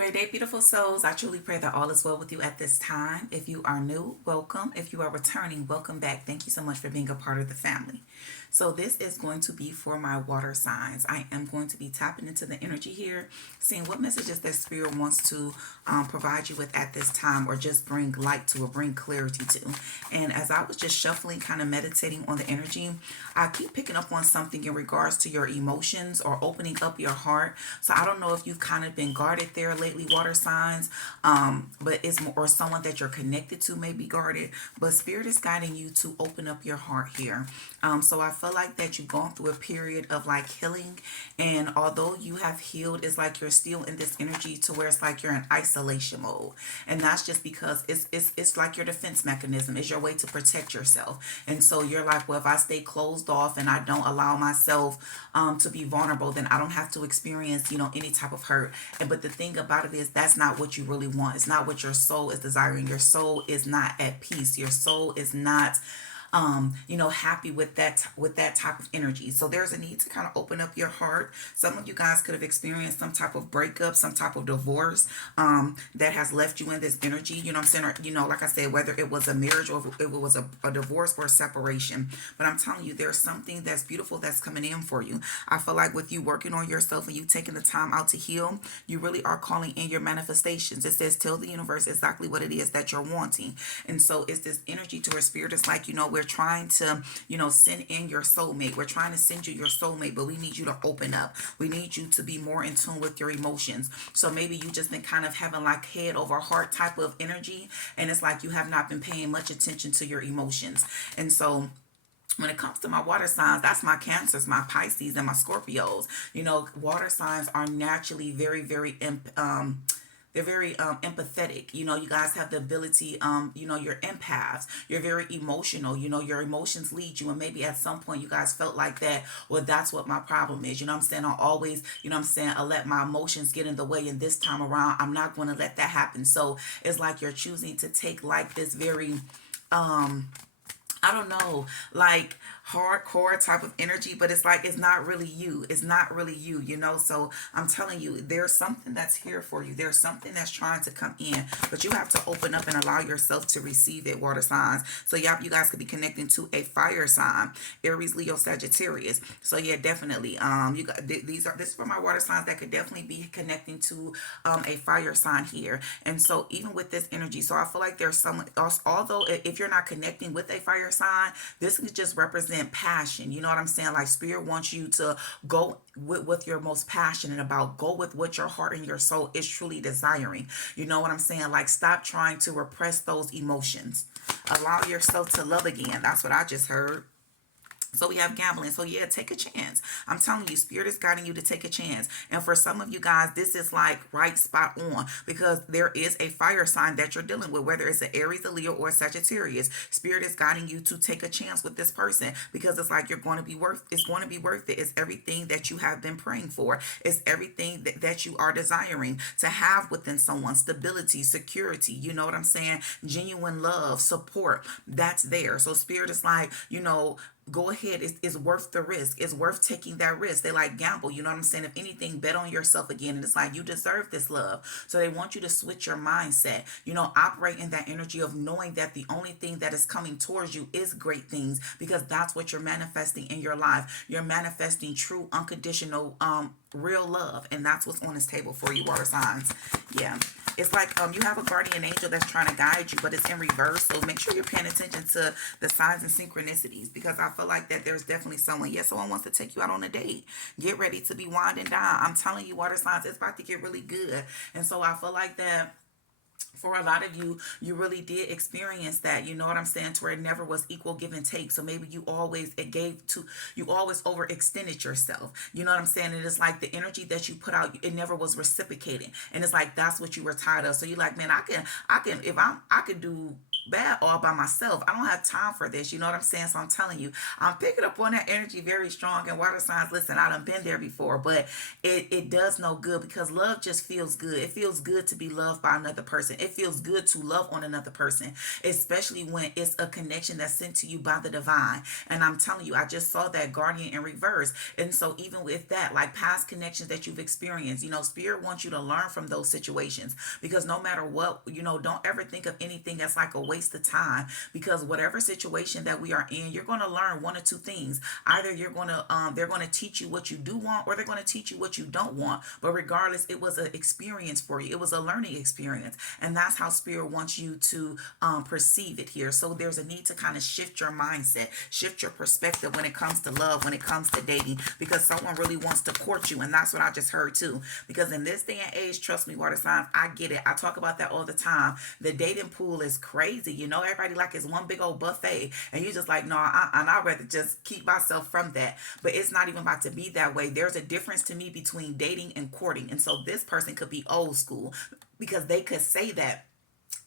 Great day, beautiful souls. I truly pray that all is well with you at this time. If you are new, welcome. If you are returning, welcome back. Thank you so much for being a part of the family. So, this is going to be for my water signs. I am going to be tapping into the energy here, seeing what messages that Spirit wants to provide you with at this time, or just bring light to, or bring clarity to. And as I was just shuffling, kind of meditating on the energy, I keep picking up on something in regards to your emotions or opening up your heart. So, I don't know if you've kind of been guarded there lately, water signs, but it's more, or someone that you're connected to may be guarded, but Spirit is guiding you to open up your heart here. So I feel like that you've gone through a period of like healing, and although you have healed, it's like you're still in this energy to where it's like you're in isolation mode, and that's just because it's like your defense mechanism. It's your way to protect yourself, and so you're like, well, if I stay closed off and I don't allow myself to be vulnerable, then I don't have to experience any type of hurt. And but the thing about it is that's not what you really want. It's not what your soul is desiring. Your soul is not at peace. Your soul is not happy with that type of energy. So there's a need to kind of open up your heart. Some of you guys could have experienced some type of breakup, some type of divorce that has left you in this energy. You know what I'm saying? Or, like I said, whether it was a marriage or if it was a divorce or a separation. But I'm telling you, there's something that's beautiful that's coming in for you. I feel like with you working on yourself and you taking the time out to heal, you really are calling in your manifestations. It says, tell the universe exactly what it is that you're wanting. And so it's this energy to where Spirit is like, we're trying to, send in your soulmate. We're trying to send you your soulmate, but we need you to open up. We need you to be more in tune with your emotions. So maybe you just been kind of having like head over heart type of energy, and it's like you have not been paying much attention to your emotions. And so when it comes to my water signs, that's my Cancers, my Pisces, and my Scorpios. Water signs are naturally very, very they're very empathetic. You guys have the ability, you're empaths. You're very emotional. Your emotions lead you. And maybe at some point you guys felt like that. Well, that's what my problem is. You know what I'm saying? I always, I let my emotions get in the way. And this time around, I'm not going to let that happen. So it's like you're choosing to take like this very, I don't know, like hardcore type of energy, but it's like it's not really you. It's not really you. So I'm telling you, there's something that's here for you. There's something that's trying to come in, but you have to open up and allow yourself to receive it, water signs. So yeah, you guys could be connecting to a fire sign, Aries, Leo, Sagittarius. So yeah, definitely. You got this is for my water signs that could definitely be connecting to a fire sign here. And so even with this energy, so I feel like there's someone else, although if you're not connecting with a fire sign, this could just represent passion. You know what I'm saying? Like Spirit wants you to go with what you're most passionate about. Go with what your heart and your soul is truly desiring. You know what I'm saying? Like stop trying to repress those emotions. Allow yourself to love again. That's what I just heard. So we have gambling. So yeah, take a chance. I'm telling you, Spirit is guiding you to take a chance. And for some of you guys, this is like right spot on, because there is a fire sign that you're dealing with, whether it's an Aries, a Leo, or a Sagittarius. Spirit is guiding you to take a chance with this person, because it's like it's going to be worth it. It's everything that you have been praying for. It's everything that you are desiring to have within someone. Stability, security, you know what I'm saying? Genuine love, support, that's there. So Spirit is like, go ahead. It's worth the risk. It's worth taking that risk. They like gamble. You know what I'm saying? If anything, bet on yourself again. And it's like, you deserve this love. So they want you to switch your mindset, operate in that energy of knowing that the only thing that is coming towards you is great things, because that's what you're manifesting in your life. You're manifesting true, unconditional, real love. And that's what's on this table for you, water signs. Yeah. It's like you have a guardian angel that's trying to guide you, but it's in reverse. So make sure you're paying attention to the signs and synchronicities, because I feel like that there's definitely someone. Yes, someone wants to take you out on a date. Get ready to be winding down. I'm telling you, water signs, it's about to get really good. And so I feel like that for a lot of you, you really did experience that, you know what I'm saying, to where it never was equal give and take. So maybe you always overextended yourself. You know what I'm saying? And it's like the energy that you put out, it never was reciprocating. And it's like that's what you were tired of. So you're like, man, I could do bad all by myself. I don't have time for this. You know what I'm saying? So I'm telling you, I'm picking up on that energy very strong. And water signs, listen, I done been there before, but it does no good because love just feels good. It feels good to be loved by another person. It feels good to love on another person, especially when it's a connection that's sent to you by the divine. And I'm telling you, I just saw that guardian in reverse. And so even with that, like past connections that you've experienced, spirit wants you to learn from those situations, because no matter what, don't ever think of anything as like a waste of time, because whatever situation that we are in, you're going to learn one or two things. Either they're going to teach you what you do want, or they're going to teach you what you don't want. But regardless, it was an experience for you. It was a learning experience. And that's how spirit wants you to perceive it here. So there's a need to kind of shift your mindset, shift your perspective when it comes to love, when it comes to dating, because someone really wants to court you. And that's what I just heard too. Because in this day and age, trust me, water signs, I get it. I talk about that all the time. The dating pool is crazy. Everybody like it's one big old buffet. And you just like, no, I'd rather just keep myself from that. But it's not even about to be that way. There's a difference to me between dating and courting. And so this person could be old school because they could say that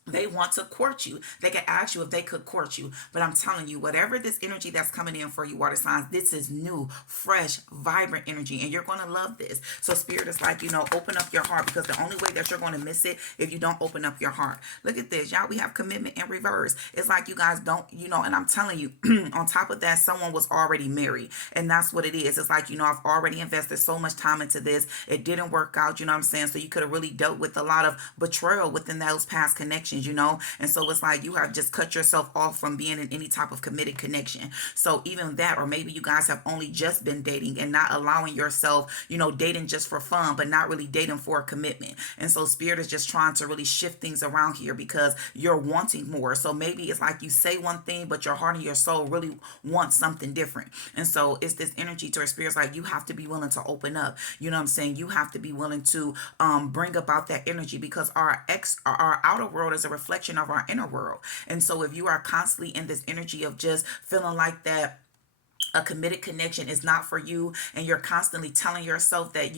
they want to court you. They can ask you if they could court you. But I'm telling you, whatever this energy that's coming in for you, water signs, this is new, fresh, vibrant energy. And you're going to love this. So spirit is like, open up your heart, because the only way that you're going to miss it if you don't open up your heart. Look at this. Y'all, we have commitment in reverse. It's like you guys don't, and I'm telling you, on top of that, someone was already married. And that's what it is. It's like, I've already invested so much time into this. It didn't work out, you know what I'm saying? So you could have really dealt with a lot of betrayal within those past connections. And so it's like you have just cut yourself off from being in any type of committed connection. So even that, or maybe you guys have only just been dating and not allowing yourself, dating just for fun, but not really dating for a commitment. And so spirit is just trying to really shift things around here because you're wanting more. So maybe it's like you say one thing, but your heart and your soul really want something different. And so it's this energy to experience, like you have to be willing to open up. You know what I'm saying? You have to be willing to bring about that energy, because our outer world is a reflection of our inner world. And so if you are constantly in this energy of just feeling like that a committed connection is not for you, and you're constantly telling yourself that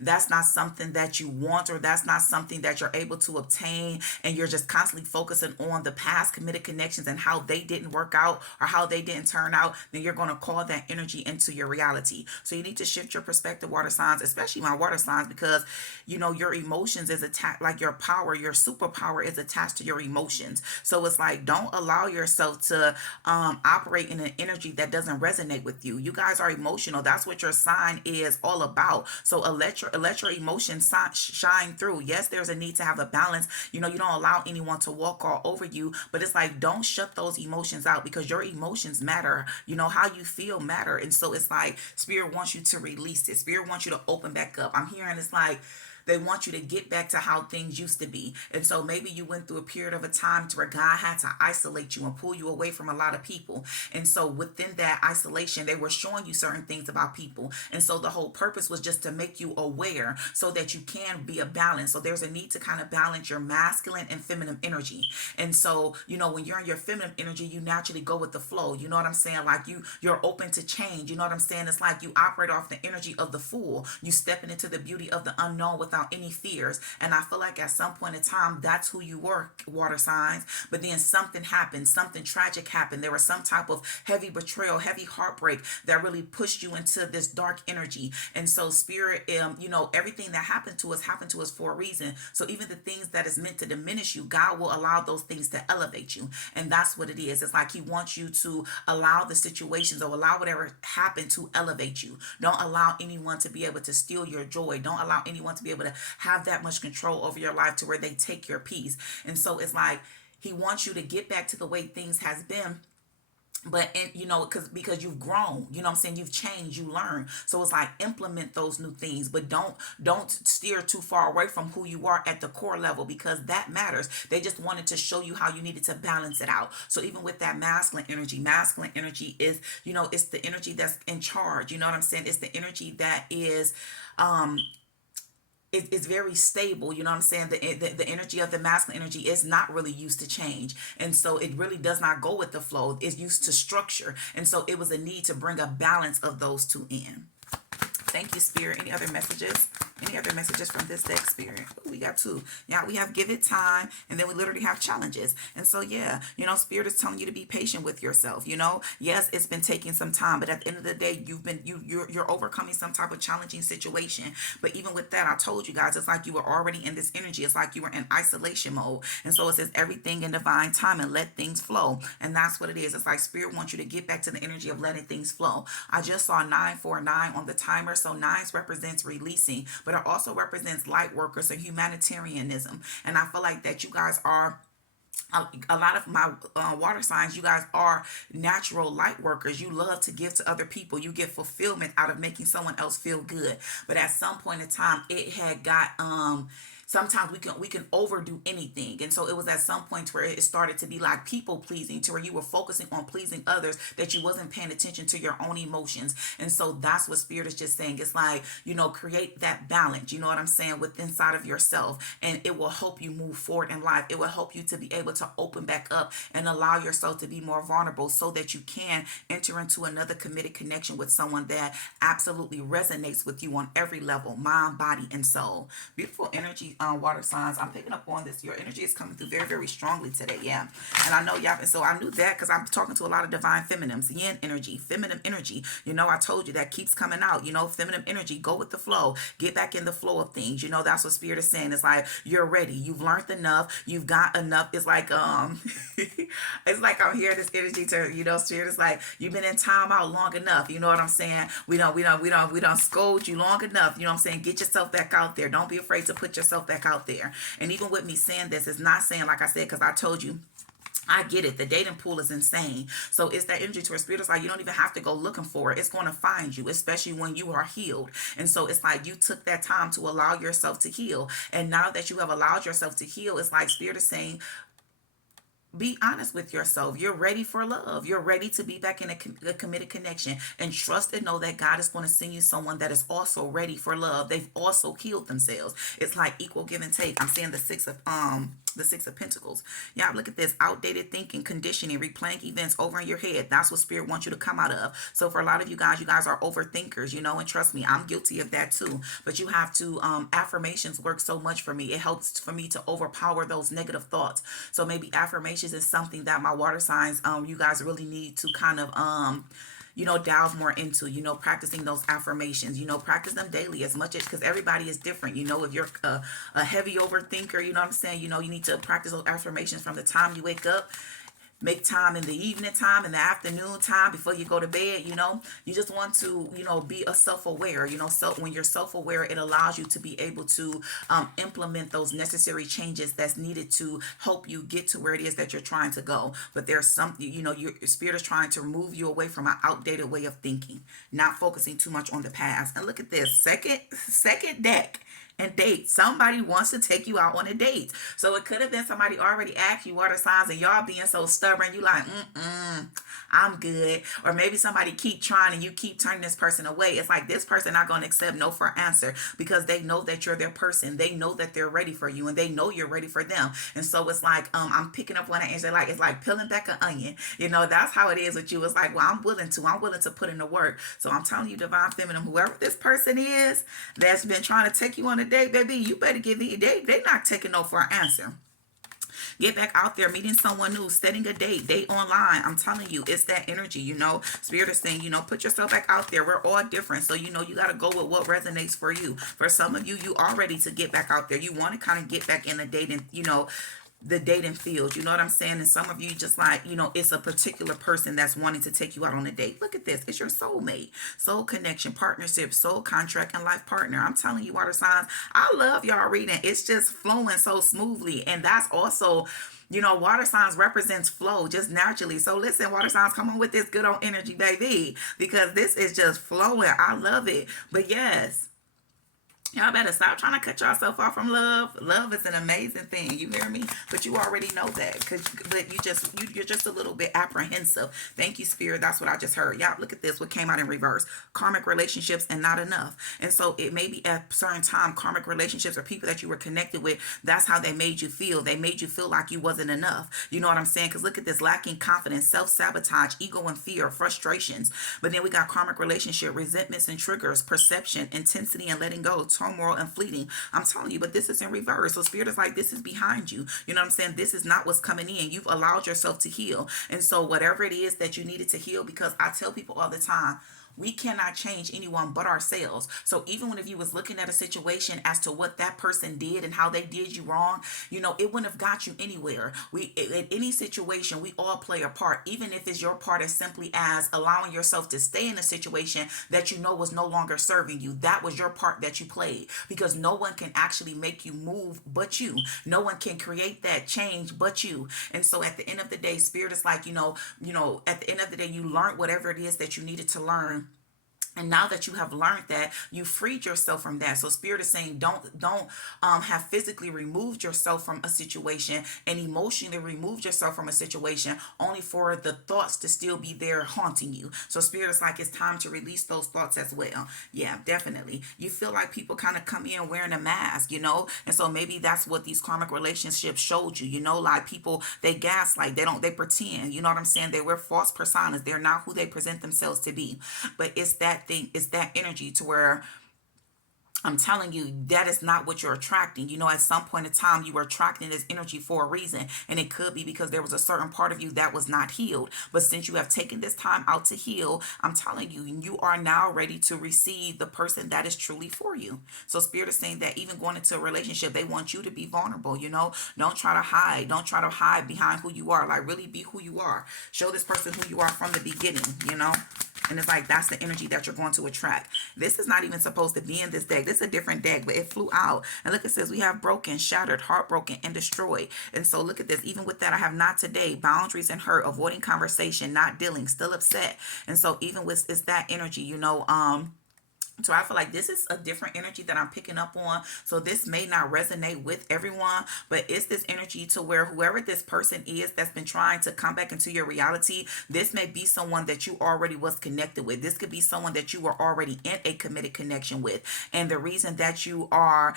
that's not something that you want, or that's not something that you're able to obtain, and you're just constantly focusing on the past committed connections and how they didn't work out or how they didn't turn out, then you're going to call that energy into your reality. So you need to shift your perspective, water signs, especially my water signs, because your emotions is attached, like your power, your superpower is attached to your emotions. So it's like, don't allow yourself to operate in an energy that doesn't resonate with you. You guys are emotional. That's what your sign is all about. So let your emotions shine through. Yes, there's a need to have a balance. You don't allow anyone to walk all over you, but it's like, don't shut those emotions out, because your emotions matter. How you feel matter. And so it's like spirit wants you to release it. Spirit wants you to open back up. I'm hearing it's like they want you to get back to how things used to be. And so maybe you went through a period of a time to where God had to isolate you and pull you away from a lot of people. And so within that isolation, they were showing you certain things about people. And so the whole purpose was just to make you aware so that you can be a balance. So there's a need to kind of balance your masculine and feminine energy. And so, when you're in your feminine energy, you naturally go with the flow. You know what I'm saying? Like you're open to change. You know what I'm saying? It's like you operate off the energy of the fool. You stepping into the beauty of the unknown without any fears. And I feel like at some point in time, that's who you were, water signs. But then something happened, something tragic happened. There was some type of heavy betrayal, heavy heartbreak that really pushed you into this dark energy. And so spirit, everything that happened to us for a reason. So even the things that is meant to diminish you, God will allow those things to elevate you. And that's what it is. It's like he wants you to allow the situations, or allow whatever happened to elevate you. Don't allow anyone to be able to steal your joy. Don't allow anyone to be able to have that much control over your life to where they take your peace. And so it's like he wants you to get back to the way things has been, but because you've grown, I'm saying, you've changed, you learn. So it's like implement those new things, but don't steer too far away from who you are at the core level, because that matters. They just wanted to show you how you needed to balance it out. So even with that masculine energy is, it's the energy that's in charge. You know what I'm saying? It's the energy that is it's very stable. You know what I'm saying? The energy of the masculine energy is not really used to change. And so it really does not go with the flow. It's used to structure. And so it was a need to bring a balance of those two in. Thank you, Spirit. Any other messages? Any other messages from this deck, Spirit? Ooh, we got two. Yeah, we have give it time, and then we literally have challenges. And so, yeah, Spirit is telling you to be patient with yourself. Yes, it's been taking some time, but at the end of the day, you're overcoming some type of challenging situation. But even with that, I told you guys, it's like you were already in this energy. It's like you were in isolation mode. And so it says everything in divine time and let things flow. And that's what it is. It's like Spirit wants you to get back to the energy of letting things flow. I just saw 949 on the timer. So nines represents releasing, but it also represents light workers and humanitarianism. And I feel like that you guys are a lot of my water signs, you guys are natural light workers. You love to give to other people. You get fulfillment out of making someone else feel good. But at some point in time, it had got sometimes we can overdo anything. And so it was at some point where it started to be like people pleasing, to where you were focusing on pleasing others, that you wasn't paying attention to your own emotions. And so that's what Spirit is just saying. It's like, create that balance, you know what I'm saying, with inside of yourself. And it will help you move forward in life. It will help you to be able to open back up and allow yourself to be more vulnerable, so that you can enter into another committed connection with someone that absolutely resonates with you on every level, mind, body, and soul. Beautiful energy, water signs. I'm picking up on this. Your energy is coming through very, very strongly today. Yeah. And I know y'all, and so I knew that because I'm talking to a lot of divine feminines, yin energy, feminine energy. I told you that keeps coming out. Feminine energy, go with the flow, get back in the flow of things. That's what Spirit is saying. It's like you're ready. You've learned enough. You've got enough. It's like it's like I'm hearing this energy to Spirit is like you've been in time out long enough. You know what I'm saying? We don't scold you long enough. You know what I'm saying? Get yourself back out there. Don't be afraid to put yourself back out there. And even with me saying this, it's not saying, like I said, because I told you, I get it. The dating pool is insane. So it's that energy to where Spirit is like, you don't even have to go looking for it. It's going to find you, especially when you are healed. And so it's like you took that time to allow yourself to heal. And now that you have allowed yourself to heal, it's like Spirit is saying, be honest with yourself. You're ready for love. You're ready to be back in a committed connection, and trust and know that God is going to send you someone that is also ready for love. They've also healed themselves. It's like equal give and take. I'm seeing the Six of Pentacles. Yeah, look at this. Outdated thinking, conditioning, replaying events over in your head. That's what Spirit wants you to come out of. So for a lot of you guys are overthinkers, and trust me, I'm guilty of that too. But you have to, affirmations work so much for me. It helps for me to overpower those negative thoughts. So maybe affirmations is something that my water signs, you guys really need to kind of, delve more into, practicing those affirmations, practice them daily as much as, because everybody is different. If you're a heavy overthinker, you know what I'm saying, you need to practice those affirmations from the time you wake up. Make time in the evening time, in the afternoon time, before you go to bed. You just want to, be a self-aware. So when you're self-aware, it allows you to be able to implement those necessary changes that's needed to help you get to where it is that you're trying to go. But there's something, your Spirit is trying to remove you away from an outdated way of thinking, not focusing too much on the past. And look at this second deck. And date. Somebody wants to take you out on a date. So it could have been somebody already asked you water signs, and y'all being so stubborn, you like, I'm good. Or maybe somebody keep trying and you keep turning this person away. It's like this person not going to accept no for answer, because they know that you're their person. They know that they're ready for you, and they know you're ready for them. And so it's like, I'm picking up on that energy. Like, it's like peeling back an onion. That's how it is with you. It's like, well, I'm willing to put in the work. So I'm telling you, divine feminine, whoever this person is that's been trying to take you on a date, baby, you better give me a date. They not taking no for an answer. Get back out there, meeting someone new, setting a date online. I'm telling you, it's that energy, Spirit is saying, put yourself back out there. We're all different. So, you got to go with what resonates for you. For some of you, you are ready to get back out there. You want to kind of get back in the dating, the dating field, you know what I'm saying? And some of you just like, it's a particular person that's wanting to take you out on a date. Look at this. It's your soulmate, soul connection, partnership, soul contract, and life partner. I'm telling you, water signs, I love y'all reading. It's just flowing so smoothly. And that's also, water signs represents flow just naturally. So listen, water signs, come on with this good old energy, baby, because this is just flowing. I love it. But yes, y'all better stop trying to cut yourself off from love. Love is an amazing thing. You hear me? But you already know that. But you're just a little bit apprehensive. Thank you, Spirit. That's what I just heard. Y'all, look at this. What came out in reverse? Karmic relationships and not enough. And so it may be at a certain time, karmic relationships or people that you were connected with, that's how they made you feel. They made you feel like you wasn't enough. You know what I'm saying? Because look at this. Lacking confidence, self-sabotage, ego and fear, frustrations. But then we got karmic relationship, resentments and triggers, perception, intensity and letting go, turmoil and fleeting. I'm telling you, but this is in reverse. So Spirit is like, this is behind you. You know what I'm saying? This is not what's coming in. You've allowed yourself to heal. And so whatever it is that you needed to heal, because I tell people all the time, we cannot change anyone but ourselves. So even when if you was looking at a situation as to what that person did and how they did you wrong, it wouldn't have got you anywhere. In any situation, we all play a part, even if it's your part as simply as allowing yourself to stay in a situation that you know was no longer serving you. That was your part that you played, because no one can actually make you move but you. No one can create that change but you. And so at the end of the day, Spirit is like, at the end of the day, you learned whatever it is that you needed to learn. And now that you have learned that, you freed yourself from that. So Spirit is saying, don't have physically removed yourself from a situation and emotionally removed yourself from a situation only for the thoughts to still be there haunting you. So Spirit is like, it's time to release those thoughts as well. Yeah, definitely. You feel like people kind of come in wearing a mask, and so maybe that's what these karmic relationships showed you. Like people, they gaslight, they pretend, you know what I'm saying? They wear false personas. They're not who they present themselves to be. But it's that thing, it's that energy to where I'm telling you, that is not what you're attracting. At some point in time, you were attracting this energy for a reason. And it could be because there was a certain part of you that was not healed. But since you have taken this time out to heal, I'm telling you, you are now ready to receive the person that is truly for you. So Spirit is saying that even going into a relationship, they want you to be vulnerable. Don't try to hide. Don't try to hide behind who you are. Like, really be who you are. Show this person who you are from the beginning. And it's like, that's the energy that you're going to attract. This is not even supposed to be in this deck. This is a different deck, but it flew out. And look, it says we have broken, shattered, heartbroken, and destroyed. And so look at this. Even with that, I have not today, boundaries and hurt, avoiding conversation, not dealing, still upset. And so even with, it's that energy, so I feel like this is a different energy that I'm picking up on. So this may not resonate with everyone, but it's this energy to where whoever this person is that's been trying to come back into your reality, this may be someone that you already was connected with. This could be someone that you were already in a committed connection with. And the reason that you are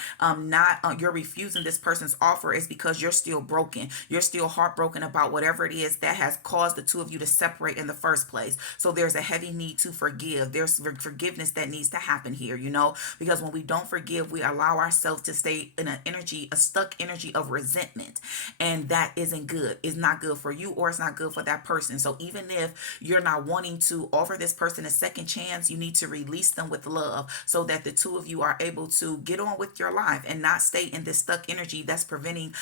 you're refusing this person's offer is because you're still broken. You're still heartbroken about whatever it is that has caused the two of you to separate in the first place. So there's a heavy need to forgive. There's forgiveness that needs to happen here, because when we don't forgive, we allow ourselves to stay in a stuck energy of resentment, and that isn't good. It's not good for you, or it's not good for that person. So even if you're not wanting to offer this person a second chance, you need to release them with love so that the two of you are able to get on with your life and not stay in this stuck energy that's preventing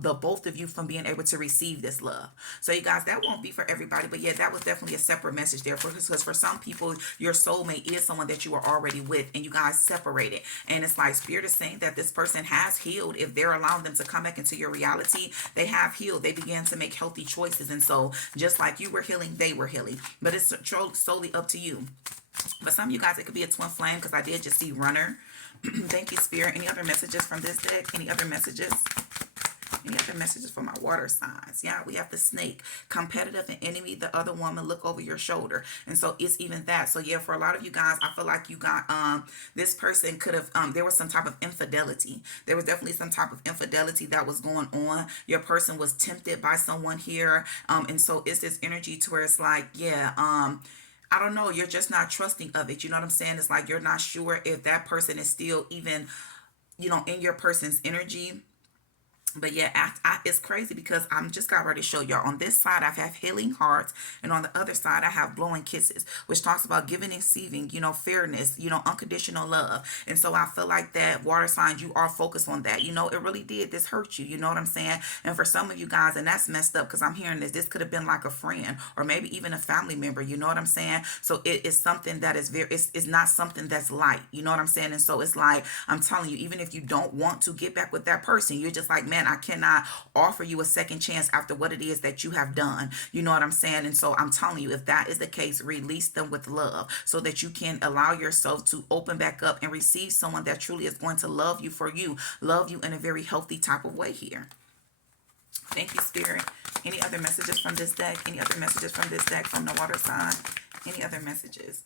the both of you from being able to receive this love. So you guys, that won't be for everybody, but yeah, that was definitely a separate message there, because for some people, your soulmate is someone that you are already with, and you guys separated. And it's like Spirit is saying that this person has healed. If they're allowing them to come back into your reality, they have healed. They began to make healthy choices. And so just like you were healing, they were healing. But it's solely up to you. For some of you guys, it could be a twin flame, because I did just see runner. Thank you, Spirit. Any other messages from this deck? Any other messages? Any other messages for my water signs? Yeah, we have the snake, competitive and enemy, the other woman, look over your shoulder. And so it's even that. So yeah, for a lot of you guys, I feel like you got this person could have there was some type of infidelity. There was definitely some type of infidelity that was going on. Your person was tempted by someone here. And so it's this energy to where it's like, yeah, I don't know, you're just not trusting of it. You know what I'm saying? It's like you're not sure if that person is still even, in your person's energy. But yeah, it's crazy because I'm just got ready to show y'all. On this side, I have healing hearts. And on the other side, I have blowing kisses, which talks about giving and receiving, fairness, unconditional love. And so I feel like that water signs, you are focused on that. It really did. This hurt you. You know what I'm saying? And for some of you guys, and that's messed up because I'm hearing this could have been like a friend or maybe even a family member. You know what I'm saying? So it is something that is it's not something that's light. You know what I'm saying? And so it's like, I'm telling you, even if you don't want to get back with that person, you're just like, man, I cannot offer you a second chance after what it is that you have done. You know what I'm saying? And so I'm telling you, if that is the case, release them with love so that you can allow yourself to open back up and receive someone that truly is going to love you in a very healthy type of way here. Thank you, Spirit. Any other messages from this deck? Any other messages from this deck from the water sign? Any other messages?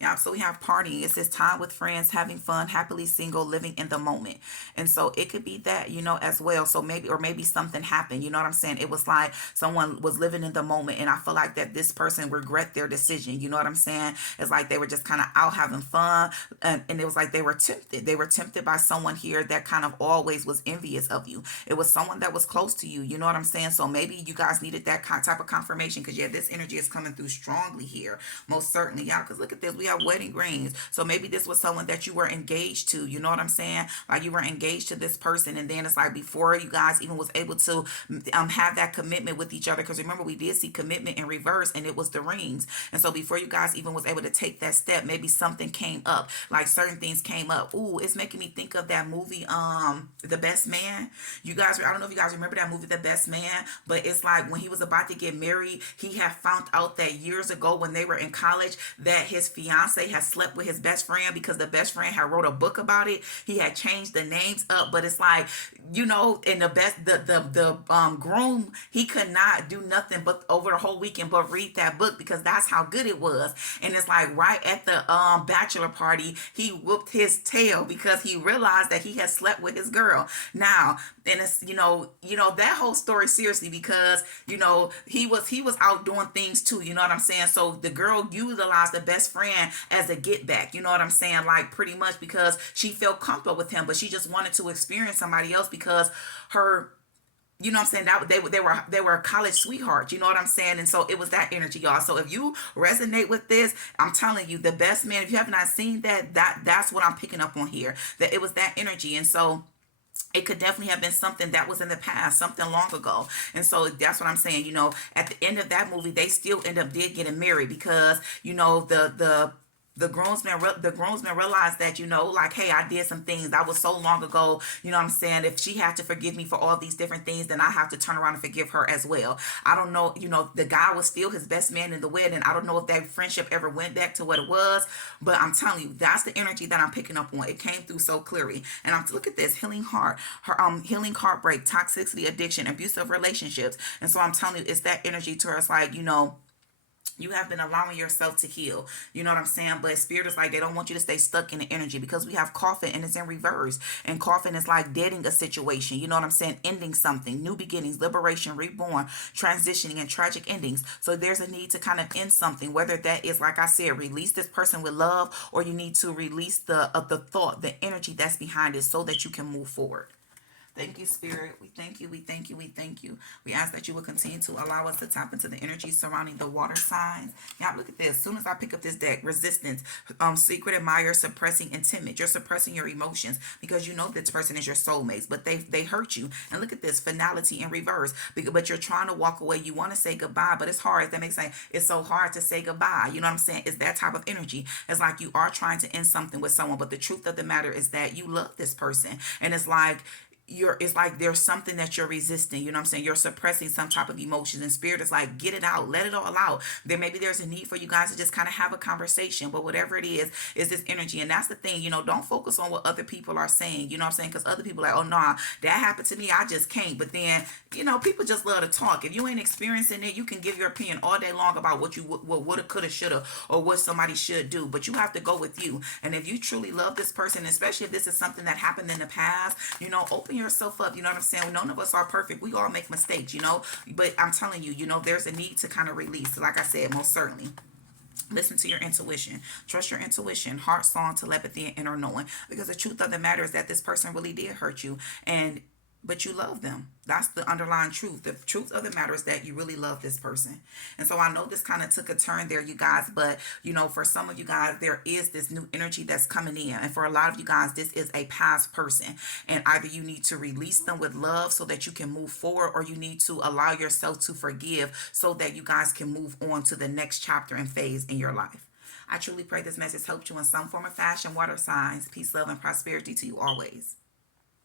Yeah, so we have partying. It says time with friends, having fun, happily single, living in the moment. And so it could be that, as well. So maybe, or maybe something happened. You know what I'm saying? It was like someone was living in the moment. And I feel like that this person regret their decision. You know what I'm saying? It's like they were just kind of out having fun. And it was like they were tempted. They were tempted by someone here that kind of always was envious of you. It was someone that was close to you. You know what I'm saying? So maybe you guys needed that type of confirmation, because yeah, this energy is coming through strongly here. Most certainly, y'all. Because look at this. We have wedding rings. So maybe this was someone that you were engaged to. You know what I'm saying? Like you were engaged to this person. And then it's like before you guys even was able to have that commitment with each other. Because remember, we did see commitment in reverse, and it was the rings. And so before you guys even was able to take that step, maybe something came up. Like certain things came up. Ooh, it's making me think of that movie, The Best Man. You guys, I don't know if you guys remember that movie, The Best Man, but it's like when he was about to get married, he had found out that years ago when they were in college that his fiance had slept with his best friend, because the best friend had wrote a book about it. He had changed the names up, but it's like, in the groom, he could not do nothing but over the whole weekend but read that book, because that's how good it was. And it's like right at the bachelor party, he whooped his tail because he realized that he had slept with his girl. Now, and it's that whole story, seriously, because he was out doing things too. You know what I'm saying? So the girl utilized the best friend as a get back. You know what I'm saying? Like pretty much because she felt comfortable with him, but she just wanted to experience somebody else because her. You know what I'm saying? That they were college sweethearts. You know what I'm saying? And so it was that energy, y'all. So if you resonate with this, I'm telling you, the best man. If you have not seen that's what I'm picking up on here. That it was that energy, and so it could definitely have been something that was in the past, something long ago. And so that's what I'm saying. At the end of that movie, they still end up did getting married, because the groomsmen realized that, like, hey, I did some things that was so long ago. You know what I'm saying? If she had to forgive me for all these different things, then I have to turn around and forgive her as well. I don't know, the guy was still his best man in the wedding. I don't know if that friendship ever went back to what it was, but I'm telling you, that's the energy that I'm picking up on. It came through so clearly. And look at this, healing healing heartbreak, toxicity, addiction, abusive relationships. And so I'm telling you, it's that energy to her. It's like, you have been allowing yourself to heal. You know what I'm saying? But spirit is like, they don't want you to stay stuck in the energy, because we have coffin and it's in reverse. And coffin is like deading a situation. You know what I'm saying? Ending something, new beginnings, liberation, reborn, transitioning, and tragic endings. So there's a need to kind of end something, whether that is, like I said, release this person with love, or you need to release the thought, the energy that's behind it, so that you can move forward. Thank you, Spirit. We thank you. We thank you. We thank you. We ask that you will continue to allow us to tap into the energy surrounding the water signs. Y'all, look at this. As soon as I pick up this deck, resistance, secret admirer, suppressing, and timid. You're suppressing your emotions because you know this person is your soulmates, but they hurt you. And look at this, finality in reverse. But you're trying to walk away. You want to say goodbye, but it's hard. That makes sense. It's so hard to say goodbye. You know what I'm saying? It's that type of energy. It's like you are trying to end something with someone, but the truth of the matter is that you love this person. And it's like there's something that you're resisting. You know what I'm saying? You're suppressing some type of emotions, and spirit is like, get it out, let it all out. Then maybe there's a need for you guys to just kind of have a conversation, but whatever it is this energy. And that's the thing, don't focus on what other people are saying. You know what I'm saying? Because other people are like, oh no, that happened to me, I just can't. But then people just love to talk. If you ain't experiencing it, you can give your opinion all day long about what you woulda, coulda, shoulda, or what somebody should do, but you have to go with you. And if you truly love this person, especially if this is something that happened in the past, open yourself up. You know what I'm saying? None of us are perfect. We all make mistakes, but I'm telling you, there's a need to kind of release. Like I said, most certainly. Listen to your intuition. Trust your intuition, heart, song, telepathy, and inner knowing. Because the truth of the matter is that this person really did hurt you, but you love them. That's the underlying truth. The truth of the matter is that you really love this person. And so I know this kind of took a turn there, you guys, but for some of you guys, there is this new energy that's coming in. And for a lot of you guys, this is a past person. And either you need to release them with love so that you can move forward, or you need to allow yourself to forgive so that you guys can move on to the next chapter and phase in your life. I truly pray this message helped you in some form or fashion. Water signs, peace, love, and prosperity to you always.